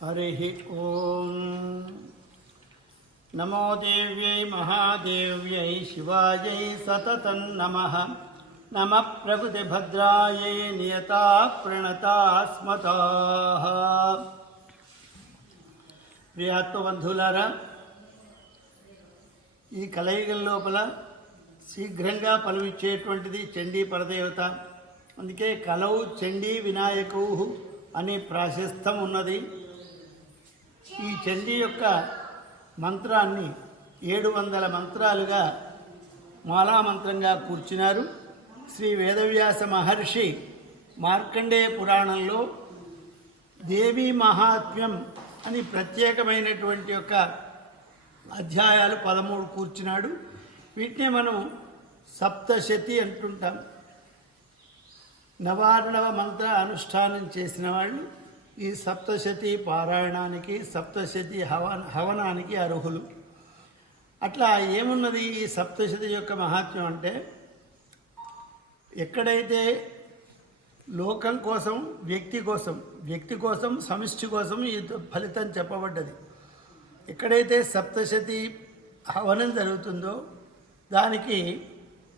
हरिः ॐ नमो देव्यै महादेव्यै शिवायै सततं नमः नमः प्रकृतिभद्रायै नियता प्रणता स्मताः ప్రియాత్మబంధువులారా ఈ కలయికల లోపల శీఘ్రంగా పలువిచ్చేటువంటిది చండీ పరదేవత అందుకే కలవు చండీ వినాయకు అనే ప్రాశస్తం ఉన్నది ఈ చండీ యొక్క మంత్రాన్ని ఏడు వందల మంత్రాలుగా మాలామంత్రంగా కూర్చున్నారు శ్రీ వేదవ్యాస మహర్షి మార్కండేయ పురాణంలో దేవీ మహాత్మ్యం అని ప్రత్యేకమైనటువంటి యొక్క అధ్యాయాలు పదమూడు కూర్చున్నాడు వీటిని మనం సప్తశతి అంటుంటాం. నవార్ణవ మంత్ర అనుష్ఠానం చేసిన వాళ్ళు ఈ సప్తశతి పారాయణానికి సప్తశతి హవ హవనానికి అర్హులు. అట్లా ఏమున్నది ఈ సప్తశతి యొక్క మహాత్మ్యం అంటే ఎక్కడైతే లోకం కోసం వ్యక్తి కోసం వ్యక్తి కోసం సమిష్టి కోసం ఈ ఫలితం చెప్పబడ్డది. ఎక్కడైతే సప్తశతి హవనం జరుగుతుందో దానికి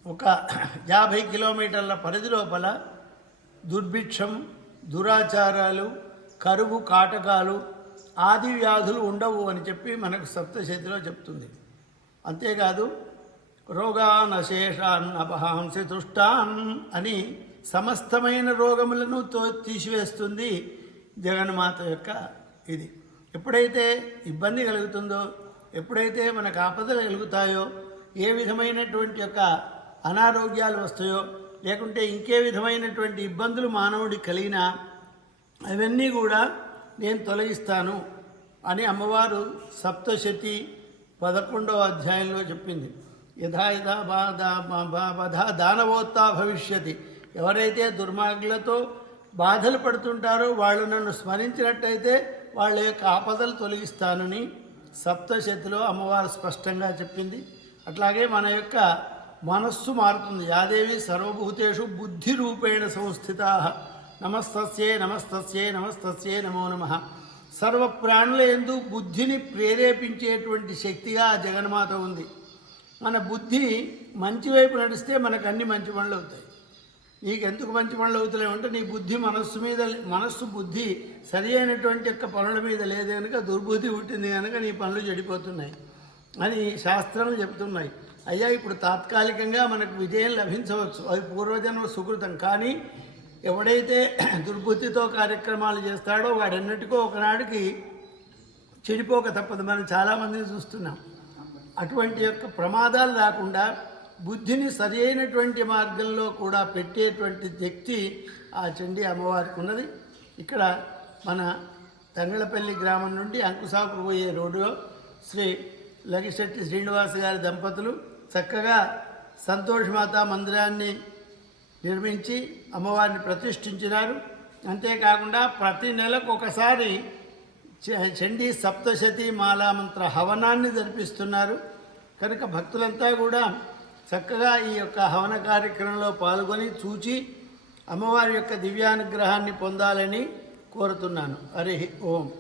ఒక యాభై కిలోమీటర్ల పరిధి లోపల దుర్భిక్షం దురాచారాలు కరువు కాటకాలు ఆది వ్యాధులు ఉండవు అని చెప్పి మనకు సప్తశతిలో చెప్తుంది. అంతేకాదు రోగానశేషాన్ అపహాంసి తుష్టాన్ అని సమస్తమైన రోగములను తో తీసివేస్తుంది జగన్మాత యొక్క ఇది. ఎప్పుడైతే ఇబ్బంది కలుగుతుందో ఎప్పుడైతే మనకు ఆపదలు కలుగుతాయో ఏ విధమైనటువంటి యొక్క అనారోగ్యాలు వస్తాయో లేకుంటే ఇంకే విధమైనటువంటి ఇబ్బందులు మానవుడికి కలిగినా అవన్నీ కూడా నేను తొలగిస్తాను అని అమ్మవారు సప్తశతి పదకొండవ అధ్యాయంలో చెప్పింది. యథా యథా బాధ బాధ దానవోత్తా భవిష్యతి. ఎవరైతే దుర్మార్గులతో బాధలు పడుతుంటారో వాళ్ళు నన్ను స్మరించినట్టయితే వాళ్ళ యొక్క ఆపదలు తొలగిస్తానని సప్తశతిలో అమ్మవారు స్పష్టంగా చెప్పింది. అట్లాగే మన యొక్క మనస్సు మారుతుంది. యాదేవి సర్వభూతేషు బుద్ధి రూపేణ సంస్థితా నమస్తస్యే నమస్తస్యే నమస్తస్యే నమో నమ. సర్వ ప్రాణుల ఎందు బుద్ధిని ప్రేరేపించేటువంటి శక్తిగా ఆ జగన్మాత ఉంది. మన బుద్ధి మంచి వైపు నడిస్తే మనకు అన్ని మంచి పనులు అవుతాయి. నీకు ఎందుకు మంచి పనులు అవుతలేవు నీ బుద్ధి మనస్సు మీద మనస్సు బుద్ధి సరి అయినటువంటి యొక్క పనుల మీద లేదు కనుక దుర్బుద్ధి పుట్టింది కనుక నీ పనులు చెడిపోతున్నాయి అని శాస్త్రాలు చెబుతున్నాయి అయ్యా ఇప్పుడు తాత్కాలికంగా మనకు విజయం లభించవచ్చు. అది పూర్వజన్మ సుకృతం. కానీ ఎవడైతే దుర్బుద్ధితో కార్యక్రమాలు చేస్తాడో వాడన్నిటికో ఒకనాడికి చెడిపోక తప్పదు. మనం చాలామందిని చూస్తున్నాం. అటువంటి యొక్క ప్రమాదాలు రాకుండా బుద్ధిని సరైనటువంటి మార్గంలో కూడా పెట్టేటువంటి శక్తి ఆ చండీ అమ్మవారికి ఉన్నది. ఇక్కడ మన తంగళపల్లి గ్రామం నుండి అంకుసాకు పోయే రోడ్డులో శ్రీ లగిశెట్టి శ్రీనివాస్ గారి దంపతులు చక్కగా సంతోషమాత మందిరాన్ని నిర్మించి అమ్మవారిని ప్రతిష్ఠించినారు. అంతేకాకుండా ప్రతి నెలకు ఒకసారి చ- చండీ సప్తశతి మాలామంత్ర హవనాన్ని జరిపిస్తున్నారు. కనుక భక్తులంతా కూడా చక్కగా ఈ యొక్క హవన కార్యక్రమంలో పాల్గొని చూచి అమ్మవారి యొక్క దివ్యానుగ్రహాన్ని పొందాలని కోరుతున్నాను. హరి ఓం.